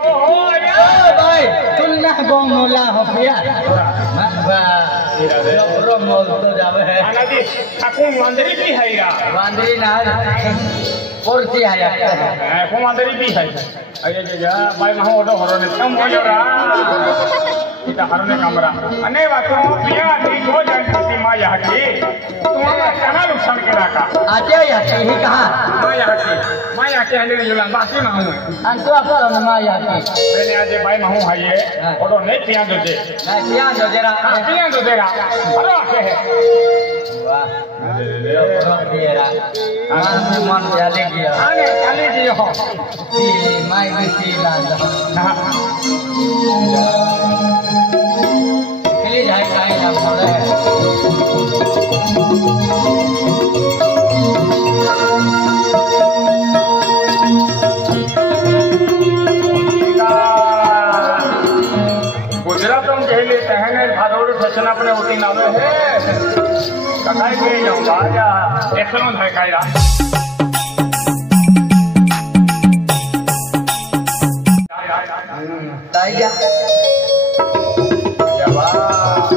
Ơi, tunnah gong mola hopia. Ba, rom mol to jabe hai. Anadi, aku mandiri bhi hai ya. Mandiri na porti hai ya. Aku mandiri bhi hai. Aye ya, bhai mahu odo horone kam ho jora. Kita harone kamera. Ane waktu dia di go janti ma ya ki. Tumara kana nuksan kira ka. Aja ya hi kaha. Ma ya ki hale julan basi mahu. Antu apa nama ya ki? Pele aje bhai mahu hai ye. Odo ne pian do de. Na kiya jo jera. Pian do de ra. Haro ke hai. Wah. Rom dia. Man jale gya. Ane kali dia ho. Si mai bisi landa. Nah. Kili jai kai na pore. Gujarat में कहले तहने भादोड़ fashion अपने उठी नामे है ककाई के जाऊं बाजा excellent है कायरा Tai dia. या वाह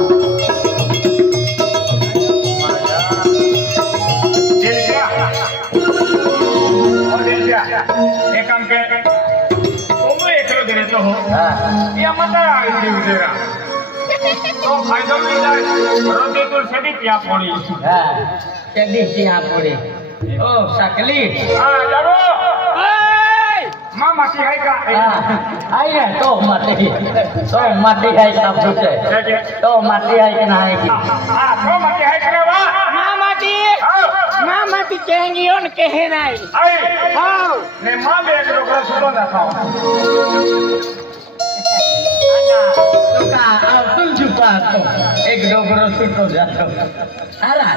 माया दिल क्या और दिल क्या एक काम के तुम एक लो देने तो हो Ha. या मत आई थी उधरा तो फायदा में जाए रोटी तो सभी क्या पड़ी Ha. Jadi siapa puri? Oh, sakli. हाँ जाओ माँ मासी है का Ah, ayah tu mati. Tu mati hai tak betul. Tu mati hai kena hai ki. हाँ तो मासी है करे वाह Mama dicengion kehenai. I How? ने माँ में एक लोग सुनो ना खाओ Suka Abdul jumpa tu. Ek dobro suto jatuh. Alah.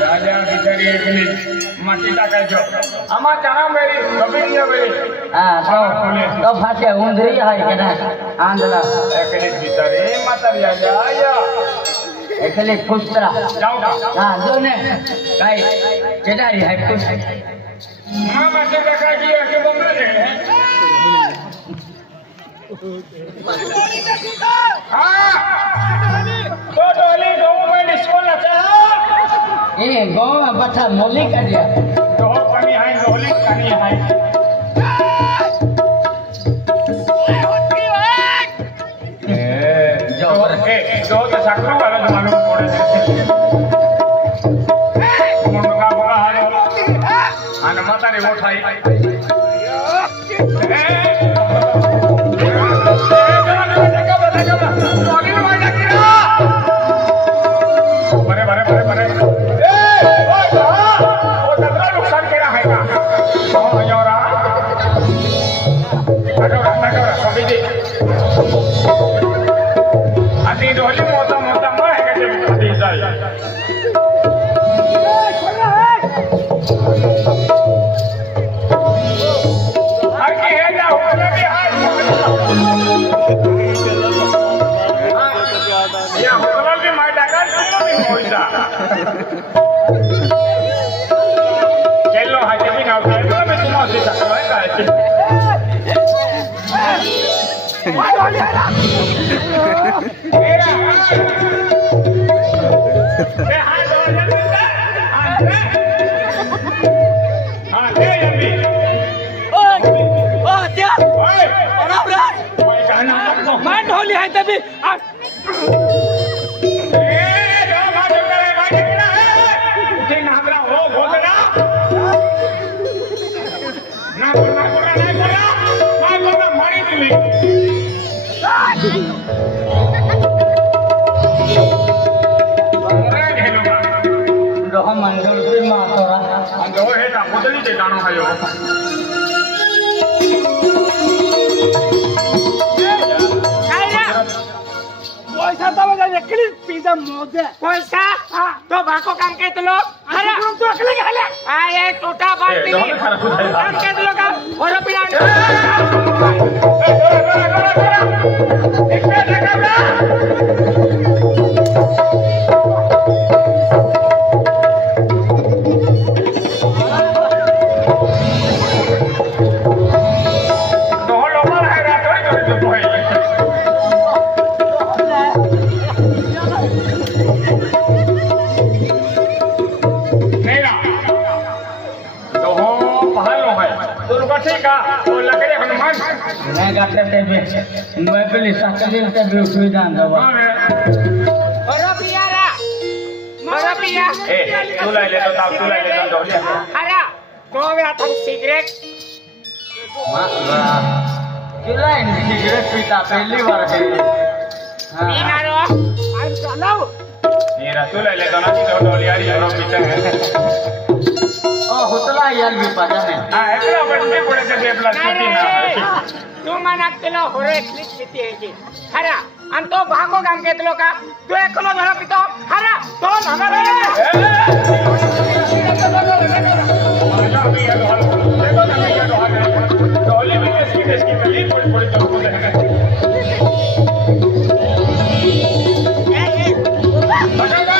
राजा बिचारी एक मिनट माटी टाका जो अम्मा चना मेरी कभी नहीं मेरी Ah, tu fasih undri hai kena. Andla. एक मिनट बिचारी माता राजा आया Ekali pustra. जाऊंगा Ah, zone. Kai. Kedari hai pus. माँ माटी टाका जी आके बोल रहे हैं हाँ तो डोली गाँव में डिस्को नचा Ini gua baca molik aja. दो पानी है डोली पानी है Jauh. दो तो शक्कर वाला जमाने में पड़े हैं मुंडा बोला हारे आने माता रे वो ठाई बरे बरे बरे बरे वो कितना नुकसान किया है का ओ योरा हटो कभी जी अति डोली मोटा मोटा मैं है के दी जाए हर की है ना होने भी हाथ या होटल भी मैं डाका तुम भी होइदा चलो हाथ भी ना उठाए तो मैं तुम से सकता है का Man holy hai tabi. Roh mandul tu matora. पैसा तो बजा निकली पिज्जा मोदे पैसा हां तो भाको काम के तो लोग अरे तुम तो अकेले खाले आए टूटा बात नहीं काम के तो लोग और पिला एक मिनट लगा तो लोग है रात तो कोई नहीं ना तो हो पहाड़ लो है तो रुका ठीक है तो लकड़े हनुमान मैं गाते थे मैं पहले साकदिन के भी उठे जान दवा बड़ा पिया रा बड़ा पिया ए तू ले ले तो ताऊ तू ले ले तो डोलिया हरा को वे तुम सिगरेट चुला इन सिगरेट पीता पहली बार है पीना रो आज चलो ये रसू ले ले तो ना तो डोलिया री रो पीछे है ओ होतला यार भी पता नहीं हां एकला बंदे पड़े थे प्लास्टिक ना तू मनातलो होरे क्लिक किती है जी हरा अन तो भागो काम केतलो का तू एकलो धरा पितो हरा तो नगरे माला भी ये हाल देखो ना ये हाल डोली में इसकी कली बड़ी बड़ी तो हो है बजागा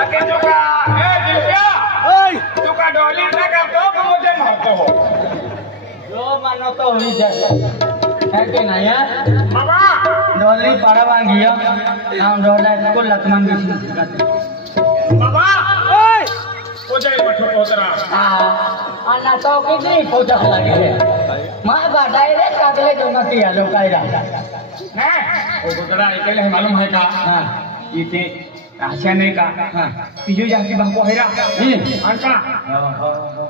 आके जोका ए दिव्या ओए जोका डोली ना का तो मुझे मारते हो जो मानो तो हुई जाए है कि नहीं है बाबा डोली पड़ा वांगिया हम डोला को लक्ष्मण भी बाबा ओए हो जाए मठो कोतरा हां अन्ना तो कितनी खोजा लगे है मां बा डायरेक्ट अगले जो मत या लो कायरा हैं वो कोतरा अकेले मालूम है का हां इते आशा नहीं का हां तिजो जाके बंको हेरा अंका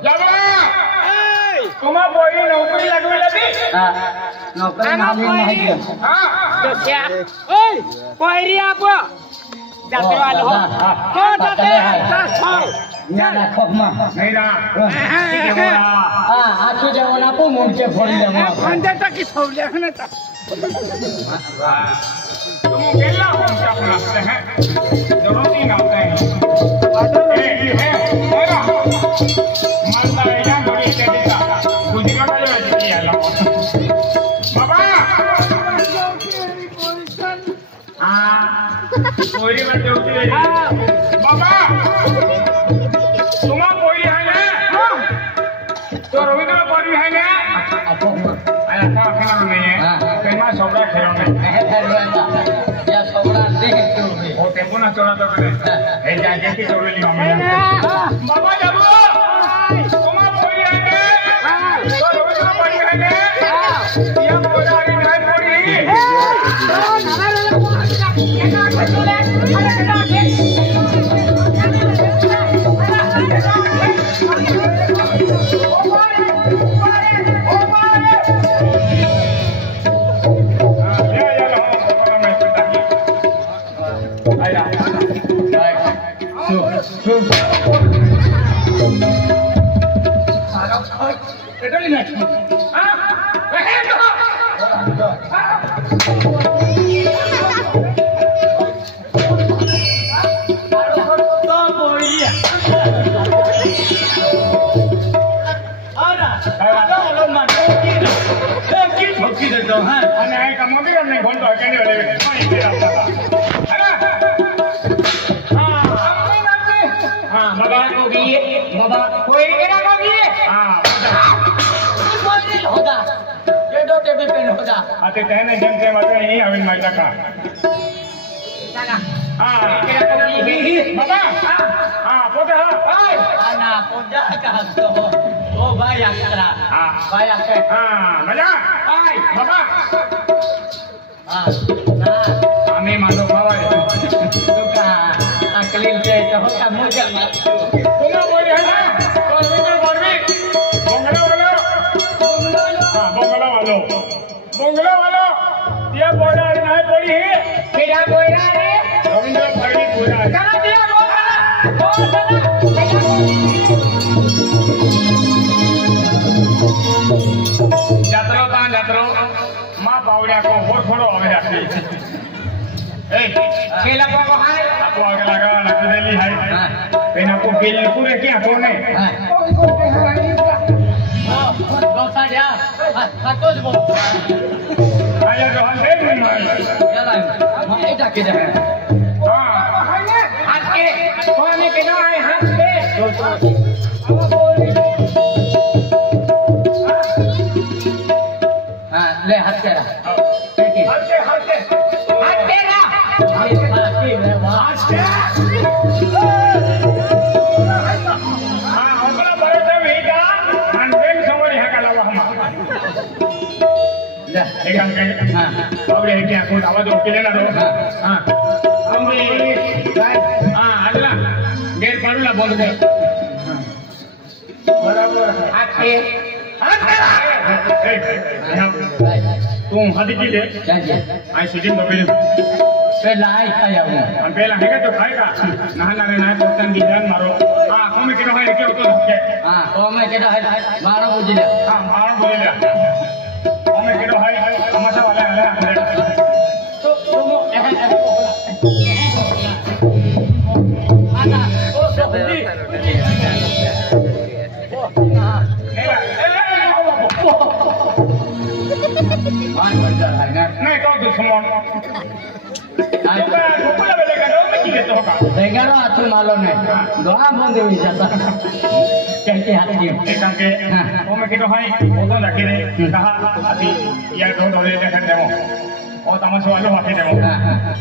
लबा तुम्हारा बोई नौकरी लगवे लगी हां नौकरी मालूम नहीं दिया हां तो क्या ओए कोइरी आप जाते वालो को जाते ना ना खोमा नहीं रहा हां आखी जाओ ना को मुंडे फोड़ी ले मां अंदर तक की छोले है ना तुम गेला हो क्या बनाते हैं दोनों तीन आते हैं ए है मेरा मालदा या डोली के देता गुजरा का जो किया लो बाबा कोई मत उठे बाबा तुम्हारा कोई है ना तो रविंद्र कोई है ना आया था खेलना नहीं है कहीं सोबरा खेलना नहीं है या सोबरा देख तो वो टेम्पो ना चला तो करे ए जाके की चोरी ली मम्मी बाबा जाबो तुम्हारा कोई है ना तो रविंद्र कोई है ना ये बोला रे नहीं पड़ी आते तहने जनते माते नहीं अविन माइटा का बाबा पोता आना पोजा का तो ओ भाई आकरा भाई आके मजा बाबा ना हमें मानो बाबा तो का अकलील से तो का मुझे मत तुम्हारा कोई है ना तो रविंद्र बोलवी बंगला वालों बंगला वालों ये बोला नहीं पड़ी है मेरा बोला रे रविंद्र भाई पूरा चला दिया जातरो मां बावड़िया को वो छोड़ो हमें आके ए खेला को है आपको आगे लगा नकदेली है पेना को बिल्कुल क्या कोने दोसा जा हाथों से बोल आया जो हम देख नहीं है चला मैं जाके जा हां हाथ के कोने के ना आए हाथ के ले हाथ तेरा ठीक है हाथ तेरा ये रे वाह हमरा बरोबर वेगा अनबेन समोर ह्या कालावा हम ले एक अंक हां बाबरे हे क्या कोण आवाज ओकेले ना रो हां आम्ही काय आला गेर पाडूला बोलू दे बरोबर हात तेरा तू हादी की दे जाजे आई सुजिन बबेल पे लाई खाया हूं आणि पेला हे का तो खाएगा नहाना रे नाही पोतन बिजन मारो हां कोमे केनो है के तो धक्के हां तो मैं केडा है मारो बुझले हां मारो बोलेला कोमे केनो है तमाशा वाला आला तो तुम आना ओ सब्जी मान बंदा है ना नहीं तो दुश्मन गोकुला बेले का रोग में किले तो होगा देखा ना तू मालूम है दोहा बंद हुई जाता कहते हाथ की एक अंके कोमे केनो है बोलो लगे रे कहा अभी या दो डोले देखा देमो ओ तमाशा वाला वाके देमो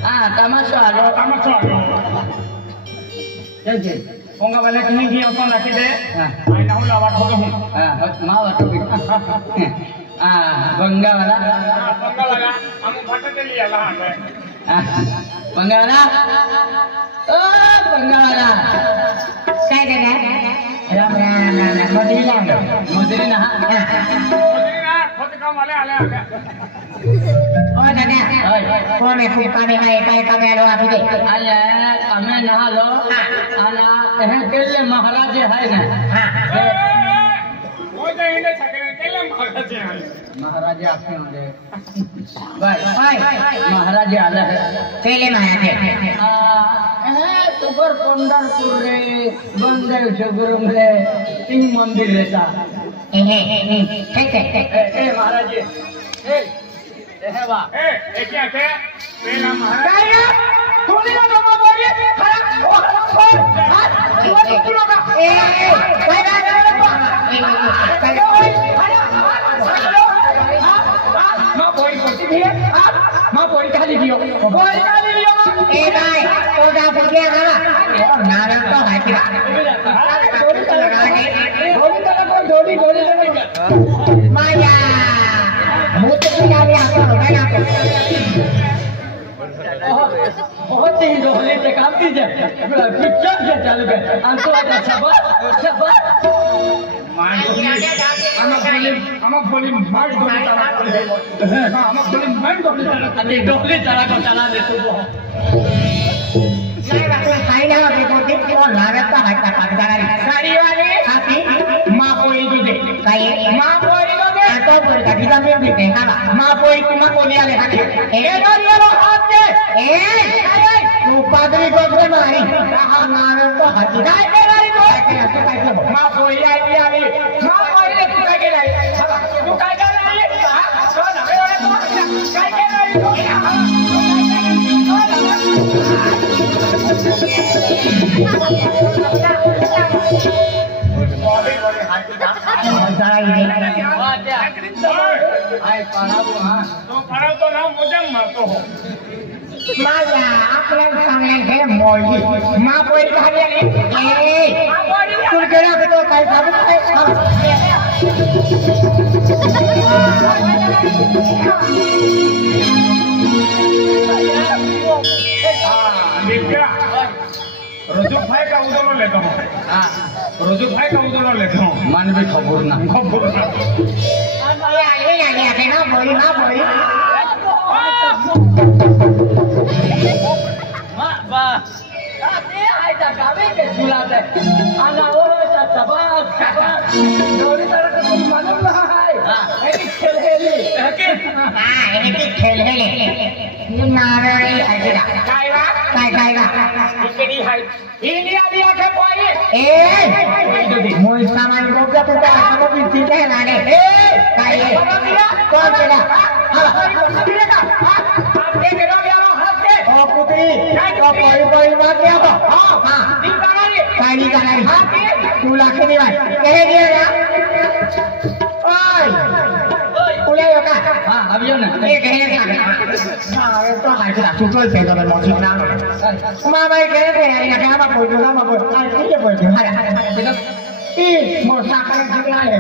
हां तमाशा आलो तमाशा वाला जाजे पोंगा वाले कहीं भी अपन रखे दे हां आई ना होला बात होतो हूं हां मावा तो बंगा वाला पंगा वाला हम फट दे लिया ला बंगा वाला ओ बंगा वाला काय देना राम राम मधुरी ना ना खुद काम वाले आले ओ दादा कोण फुका में है काय का में लो अभी दे आया हमें नहा लो आना एह केले महाराज है ना हां वो तो इने छकरे केले महाराज है महाराज आपके होंगे भाई ओए महाराज आला है पहले महाराज सुपर पंढरपूर रे बंदेव सगुरुम रे तीन मंदिर रहता ठीक है ए महाराज जी ए वाह ए क्या के मेरा महाराज काय तोली ना मामा बोलिए खड़ा ओ खोल हाथ तू लोग ए काय मां बोली कोती भी है मां बोली खाली दियो बोली खाली दियो ए भाई तो जा बोलिए ना नारायण तो है क्या बोली माया भूत की जाने आता होगा ना बहुत ही डोले से काम कीजिए चुपचाप से चल गए अंतो आजा शबाश हम बोली मार दो अरे डोले चला को चला दे तू काय ना आपली बोलते तो नारायण तो है का पगडारी गाड़ी वाले हाथी मां बोली दो दे काय मां बोली दो दे तो पर का दिला में भी देखा मां बोली तुम बोली आले हाथ ए डोरी लो हाथ दे ए तू पादरी गोगरे मारी नारायण तो हाथी काय के गाड़ी दो मां बोली आई आली मां बोली तू काय के लाई तू काय के लाई तो ना काय के लाई आए पढ़ाओ हां तो पढ़ाओ तो ना मुझे मारतो हो माया आपल्या सांगण्याचे मोळी मा पोळी झाली ए तू गेला तो काय सांगत नित्या रोजू भाई का उदाहरण लेता हूँ हां रोजू भाई का उदाहरण लेता हूँ मन भी खबर ना खबर ना ये ना बोली मा बोली मां बा आते आए ता गावे के सुलाते आना वो ता शबाश डोली तरह का तुम मालूम ना है हां एक खेल हेली हां ये खेल है ये नारायण अजरा काय इकड़ी है इंडिया भी आके बोली ए मोई सामान गोगा तो का भी ठीक है ना रे काय कौन चला आपके बेरो गया हाथ से ओ पुत्री तो कोई मार गया हां दीपावली काली काली तू लाखे नहीं भाई कह दिया ना ओए उले का हां अभियो ना एक है हां तो हाय का तू तो से तो मो ठीक ना मां भाई कह दे या का मा कोई ना मा कोई आई के बोल हाय ई मो साका जिगला है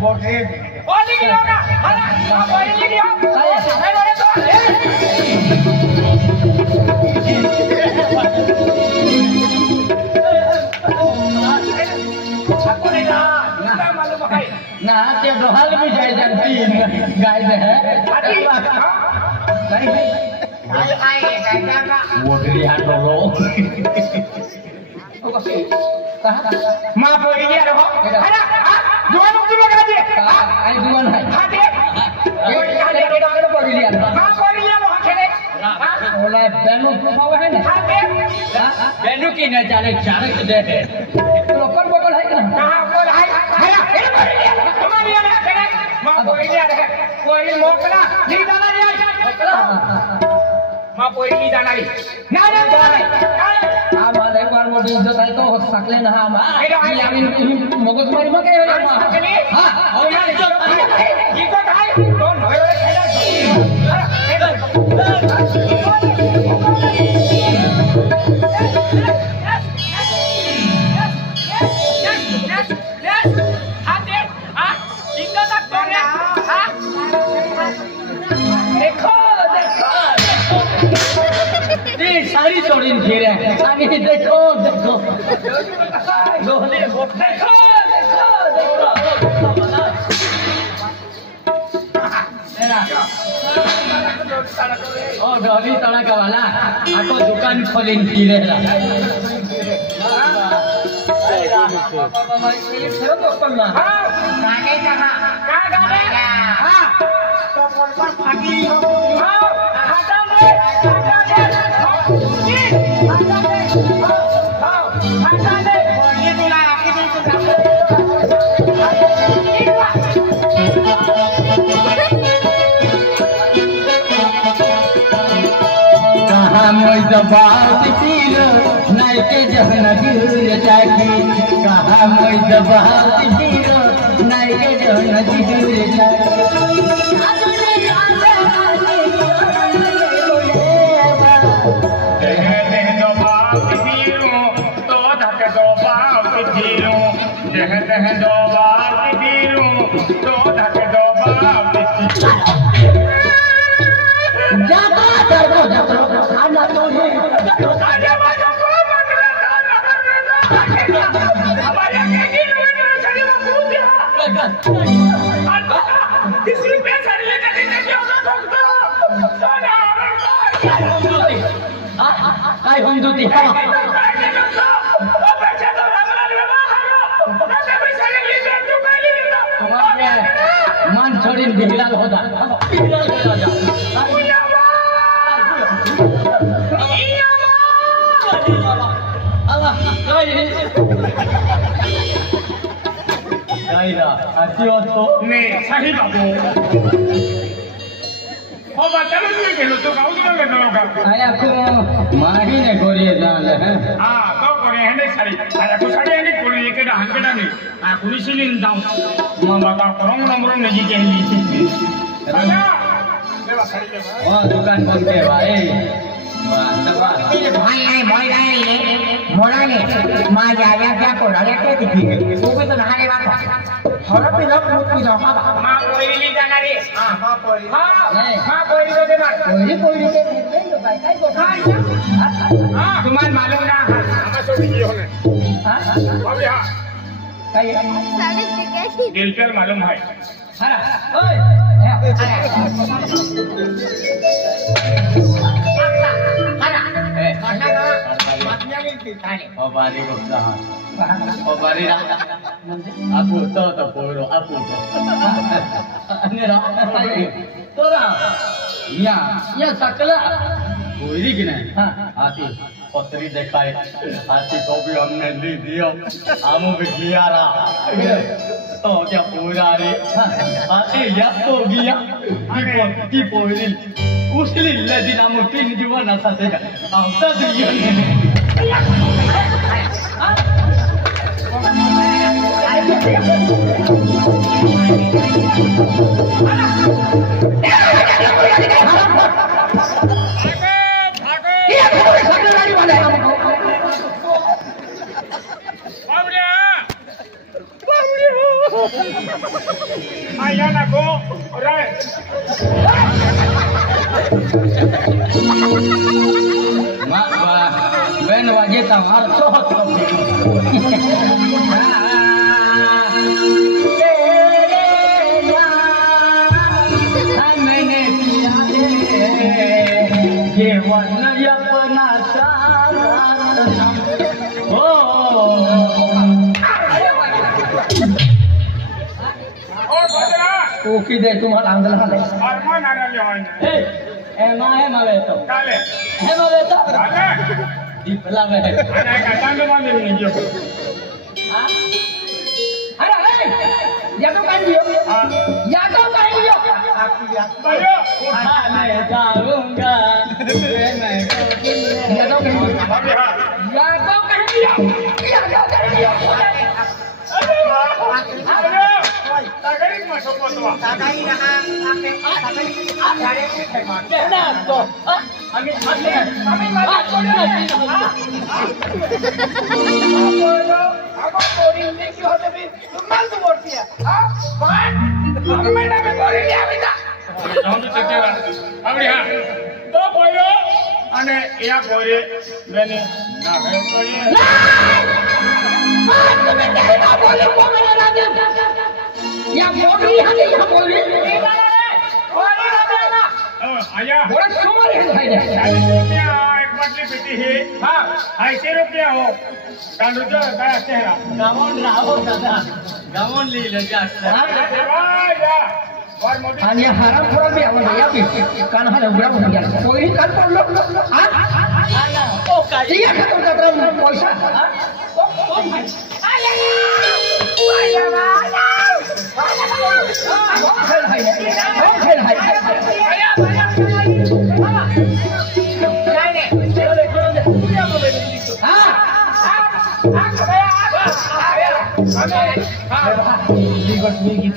वो थे ओ लिखी होगा अरे हां बोल लिखी हो अरे बोले तो ना ते दोहल भी जाय जानती गाय है आई गाय का वो रिया डोलो मां बोली दिया रहो अरे जुआन उठ लगा दे आई दुआन है हां दे ये काले के डाले बोली लिया मां बोली दिया रहो खेले बोले बेनु पाव है ना हां दे बेनु की न जाने चारक दे है लोकल बोल है ना कहां बोल है अरे बोली दिया हमारे लिए ना खेले मां बोली दिया रहे कोई मोकला नहीं जाना नहीं मां बोली नहीं जाना नहीं ना आम्हाला एक बार मोठी इज्जत आहे तो सकले ना आम्ही मगज मारी मग काय हा इको काय दोन होय खेळा सारी चोरी फिर है आगे देखो देखो लोहले देखो देखो ओ डॉली तड़का वाला आको दुकान खोलिन फिरे ला गाने का का गाने हां तो बोल पर फाटी हो हां खाता में खाता दे बात पीर नाय के जहन गिर जाकी कहा मैं बात पीर नाय के जहन गिर खाना तो है आई हम दूती मन छोड़ी बिगड़ल होता नहीं सही बाबू ओ बच्चा नहीं के लो तो काउ तो ले लो का आया को मारी ने गोरिए जान है हां तो कोरे है नहीं सारी आया को सारी है नहीं कोरे के डाहन के डानी आ पुलिस लिन दाऊ मामा का करम नंबर नहीं के ली थी आजा ले बा सारी ले ओ दुकान बंद है भाई ये भाई नहीं भाई नहीं मोड़ा ने मां जाया क्या कोड़ा लेके दिखी वो भी तो नहाने बात हर पे लोग मुक्ति दो मां कोई जाना रे हां मां कोई तो दे मार कोई के नहीं तो भाई काय को हां तुम्हार मालूम ना हम सब ये होने हां अभी हां काय डिटेल मालूम है हरा ओए ओ बारी गोपला ओ बारी राजा आपू तो पोरो आपू तो अनेरा तोरा या सकला कोई की नहीं आती पत्री देखाए आती को भी हमने ली दियो हम भी किया रहा तो क्या पूरा रे आती या तो गया की पोरी उसली लदी नाम तीन जीवन ना साथे आता दियो Ay, Ayah aku, orang. Mak, ben wajib tawar sohot. मैंने किया ये वन अपना सारा ओके दे तुम्हारा आंदोलन है Arman ada lihat. एमा बेतो Kale. एमा बेतो Kale. दिपला में Ada kacang tu mana ni jo? अरे या तो कर दियो Ah. या तो कर दियो Ayo. मैं जाऊंगा मैं या तो कर दियो Abi ha. या तो कर दियो या तो कर दियो Ayo. Tagari masuk kota. कहना तो हमें Jangan cakap. Abi ha. To boyo. Ane ia boye. Beni. Nah, boye. या बोल रही है या बोल रही Ayah. बड़ा समझ है रुपया एक बाटली पीती है हाँ 80 रुपया हो कान रुपया काय असते है ना गावन राहो दादा गावन ली ले जा और मोदी आणि हराम खोरा बी आवड या बी कान हा उघडा होऊन गेला कोणी कान पडलो हा आना ओ काय ठीक आहे तो जत्रा पैसा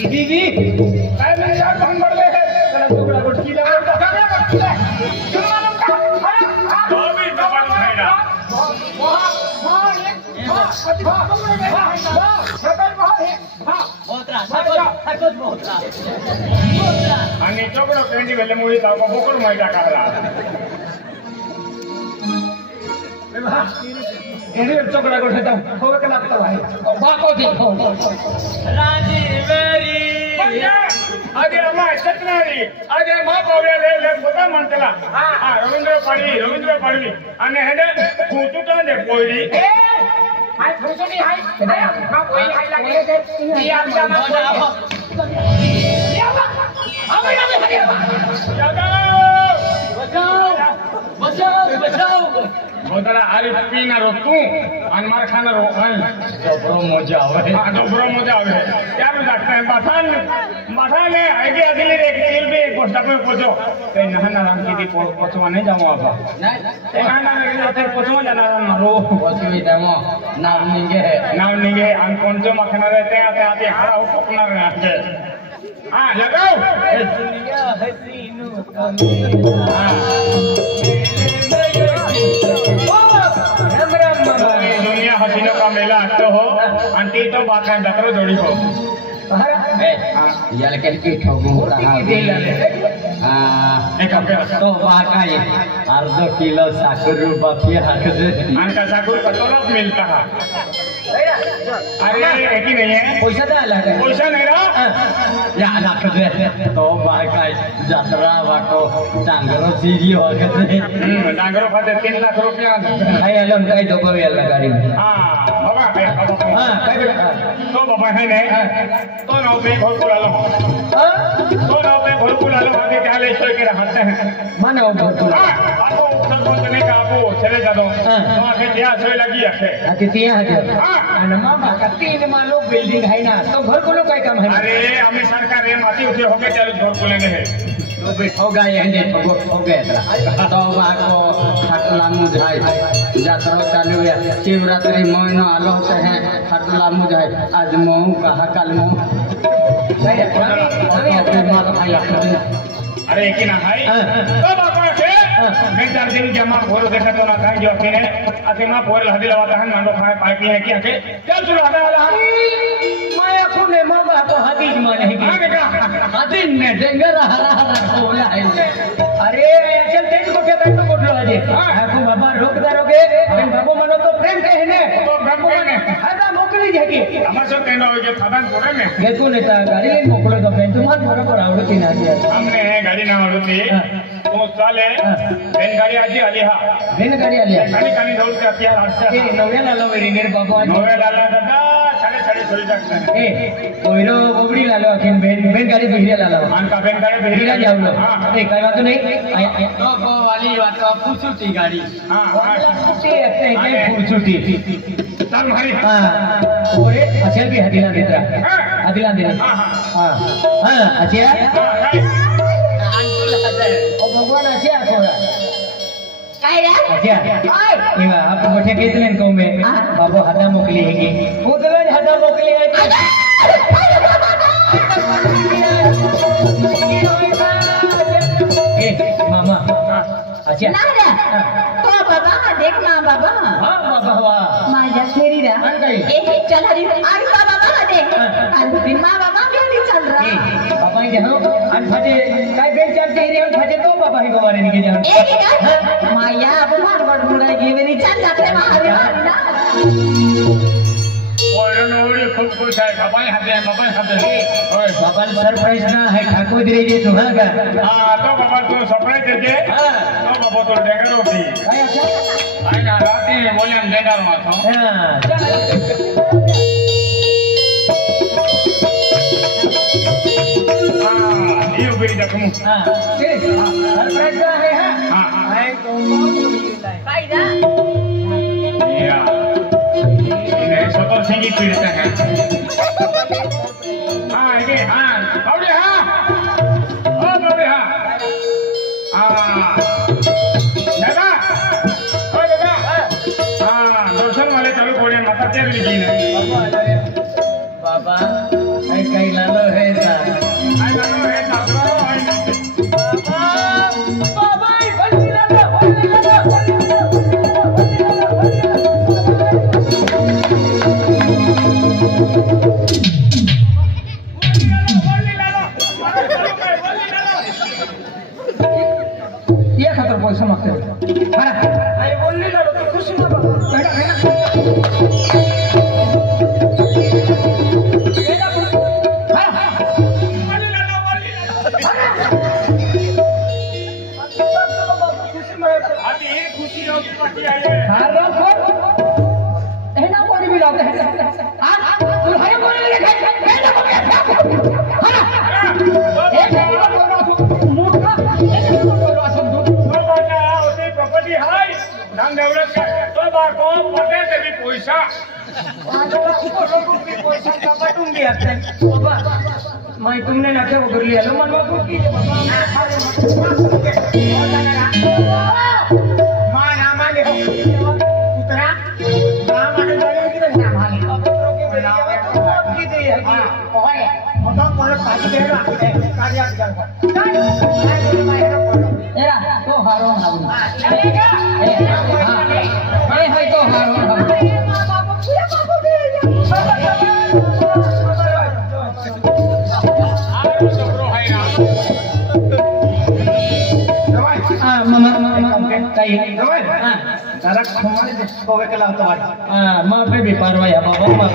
काय नाही यार भांग पडले त्याला दुगडा गोटकी लावून तो भी दबाण खायला आणि चोकडो पेंडी वेले मुळी ताको बोकड माहिती टाकला एने चोकडा गोठा होवे का लागतो आहे बाको देखो राजी वेरी अगे अम्मा सतनारी अगे मा पावले ले पोता म्हणतला हा रवींद्र पाडवी आणि हेडे फुटुटा ने पोळी हाय फुसुनी हाय हा कोई हाय लागे ती आमचा मा बचाओ बोतला अरे पीनारो तू आणि मार खानारो जबरो मजा आवे हा डोबरो मध्ये आवे यार जाते माथाने आगे अगले एक तेल पे पोस्टा पे पोचो ते नहाना राम की पोचवा नहीं जाऊं आप नहीं ते नहाना रे ते पोचवा जाना मारो बसवी देमो नाम निगे नाव निगे अन कोणते मखना रहते आते हारा हो पकना रहते हां लगाओ दुनिया हसीनो कमीना दुनिया हसीनों का मेला तो हो अंती तो बात है जतरो जोड़ी हो यार के ठगू रहा एक आपके तो बाकाय अर्ध किलो साखर बाकी हाकदे अनका साकुर कटोरा मिलता है अरे एक ही नहीं है पैसा दे लगे पैसा नहीं रहा या हाकदे तो बाकाय यात्रा वाटो डांगरो सीरी हाकदे डांगरो खाते 3 लाख रुपया हाय आलो काय दोगो याला गाडी हां बाबा हां काय बेटा तो बाबा है नहीं तो नाव पे घर को लालो तो नाव पे घर को लालो आगे चाले सोए के रहते हैं माना भरपूर आपको उत्तर बोलने का आपको चले जा दो तो आगे क्या सोए लगी है आता ते आहे हां आणि मग बाका 3 मालो बिल्डिंग आहे ना तो घर को काय काम आहे अरे हमें सरकार ये माती उठे होके चालू घर को लेंगे है तो भी हो गए हैं हो गए तो बाको खटला मुझाई यात्रा चालू है शिवरात्रि महीना आलो होते हैं खटला मुझाई आज महू कहा कल महू अरे की ना भाई तो बापा के मैं 4 दिन के मां भोर देखा तो ना खाई जो अकेले अके मां भोर हदी लवाता है मांडो खाए पाई पी है कि अके चल चलो हदा वाला माया खुने मामा को हदीज माने की हां बेटा हदीज ने डेंगर हरा हरा बोला है अरे चल तेज को के बैठो कोठलो अजे हां को बाबा रोक करोगे हम बाबू मनो तो प्रेम कहने तो बाबू ने हदा मोकली जाके हमर सब कहनो हो जे थादान कोरे में गेतु नेता गाड़ी ले मोकलो तो बेन तुम्हार बरोबर आवडती ना दिया हमने गाड़ी ना आवडती तो चाले बेन गाड़ी आजी आली हा बेन गाड़ी आली खाली खाली दौड़ के अतिया हादसा ए नव्या लालो वेरी नेर बाबू नवे लाला दादा साढ़े सोई जाते ए ओइरो बोबड़ी लालो अखिन बेन गाड़ी बिहरिया लालो मान का बेन गाड़ी बिहरिया जावलो हां ए काय बात नहीं तो को वाली बात तो पूछूटी गाड़ी हां पूछी एकते के पूछूटी चल भाई हां ओए अचल भी हदिला देता हदिला दे हां हां हां अचिया हां अंकुल हदे ओ भगवान अचिया कोरा काय रे अचिया इवा आप मोठे केतले को में बाबू हदा मोकली है की उदलो हदा मोकली है ए मामा अचिया ना रे तो बाबा देख ना बाबा हां बाबा वाह माझ्या फेरी रे काय? ए चल हरी आणि बाबा देख आणि दिन मा बाबा भी चल रहा बाबा ही जानो आणि फाटे काय बेल चालते रे फाटे तो बाबा ही गोवारे निके जानो ए माया अब मार बडबडा गेवेनी चल जाते महारे ना और नोड़ी खूब खुश है बाबा हाथे ओए बाबा सरप्राइज ना है ठाकुर दे जे तो हां हां तो बाबा तो सरप्राइज दे हां तो बाबा तो डेगर होती काय अच्छा आई ना राती बोले हम डेगर माथो हां हां ये उबेरी देखमु हां ठीक सरप्राइज का है हां है तो काय रे या इन्हें सतर सिंगी पीड़ता है हां ये हां बाबू हां ओ बाबू हां हां दादा ओ दादा हां दर्शन वाले चालू कोड़े माता तेरे लिखी ने बाबा आई कई लालो है ना आई लालो है दादा बाबा बाबा बल्ली लालो ये खतर पैसा मागते हां आई बोलली लालो तो खुशी ना बाबा अभी खुशी होगी बाकी आई है प्रॉपर्टी हाय धान डेवलप कर तो बार को पटे से भी पैसा मैं तुमने ना क्या कर लिया लो मनवा को की मां ना माने हो उतरा मां माने गाड़ी की ना माने की दे है ओए तो कोने पासी दे ना कार्य आ जाएगा एरा तो हारो हम चलेगा हां है तो हारो हम मामा कई जरा हमारे को के लातो मां पे भी परवाया बाबा मां